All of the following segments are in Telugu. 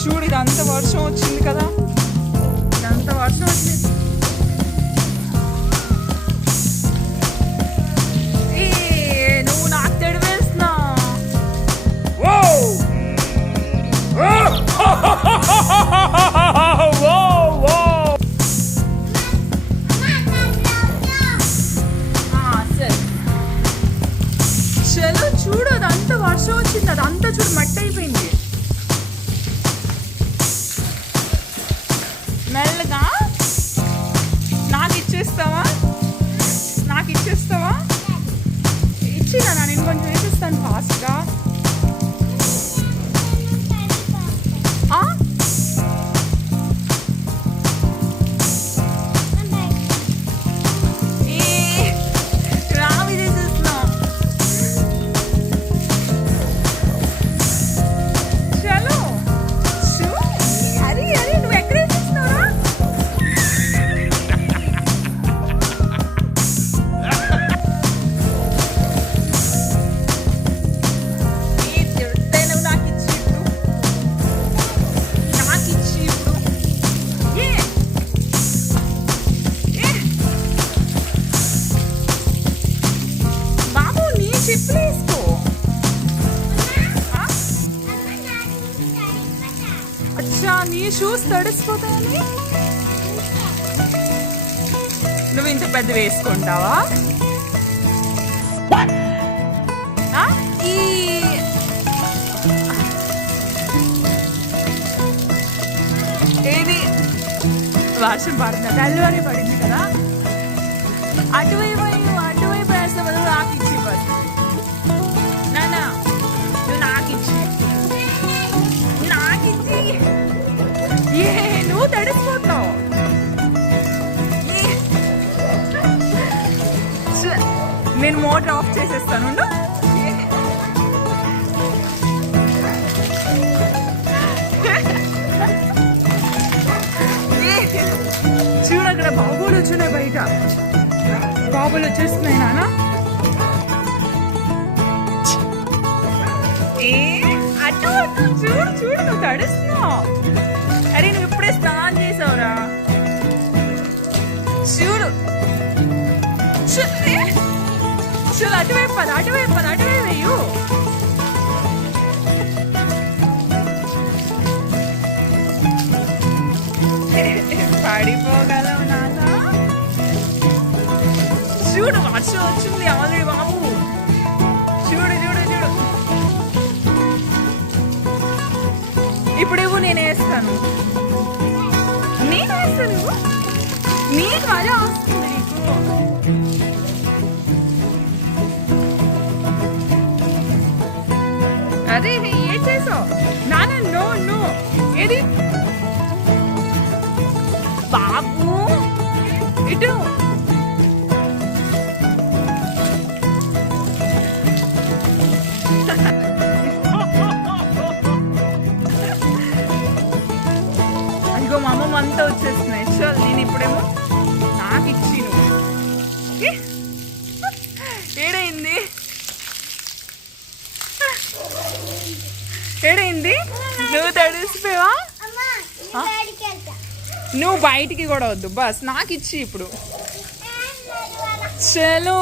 చూడు ఇదంతా వర్షం వచ్చింది కదా, ఇదంతా వర్షం వచ్చింది. నువ్వు నాకు తెడివేస్తున్నా. చలో చూడు అదంతా వర్షం వచ్చింది, అదంతా చూడు మట్టి అయిపోయింది. మెల్లగా నాకు ఇచ్చేస్తావా, నాకు ఇచ్చేస్తావా? ఇచ్చినా నేను కొంచెం వేసిస్తాను ఫాస్ట్గా. నీ షూస్ తడిసిపోతాయని నువ్వు ఇంత పెద్ద వేసుకుంటావా? ఏది వర్షం పడుతుంది, డెలివరీ పడింది కదా, అటువైపు అటువైపు వేస్తే బదులు నాకు ఇచ్చి నానా, నువ్వు నాకు ఇచ్చి నువ్వు తడిసిపోతావు. నేను మోటార్ ఆఫ్ చేసేస్తాను. చూడు అక్కడ బాబులు వచ్చినాయి, బయట బాబులు వచ్చేస్తున్నాయి నాన్న. అటు అటు చూడు చూడు, నువ్వు తడుస్తున్నావు. అరే నువ్వు ఇప్పుడే స్నానం చేసావురా, చూడు చూడు అటువైపు పద, అటువైపు పద, అటువైపు వేయు. పడిపోగలవు నాన్న. చూడు వర్షం వచ్చింది ఆల్రెడీ బాబు, చూడు చూడు చూడు. ఇప్పుడు ఇవ్వు, నేను వేస్తాను, నేను వేస్తాను. నీకు మజా వస్తుంది నీకు. అదే ఏం చేసావు నాన్న? నో నో, ఏది బాబు ఇటు. అదిగో మా అమ్మమ్మ అంతా వచ్చేస్తున్నాయి. చల్ నేను ఇప్పుడేమో నాకు ఇచ్చి ఏడైంది ఏడైంది? నువ్వు తడిసిపోయావా? నువ్వు బయటికి కూడా వద్దు, బస్ నాకు ఇచ్చి ఇప్పుడు. చలో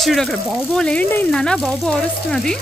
చూడు అక్కడ బాబు ఏంటైంది నాన్న, బాబు అరుస్తున్నది.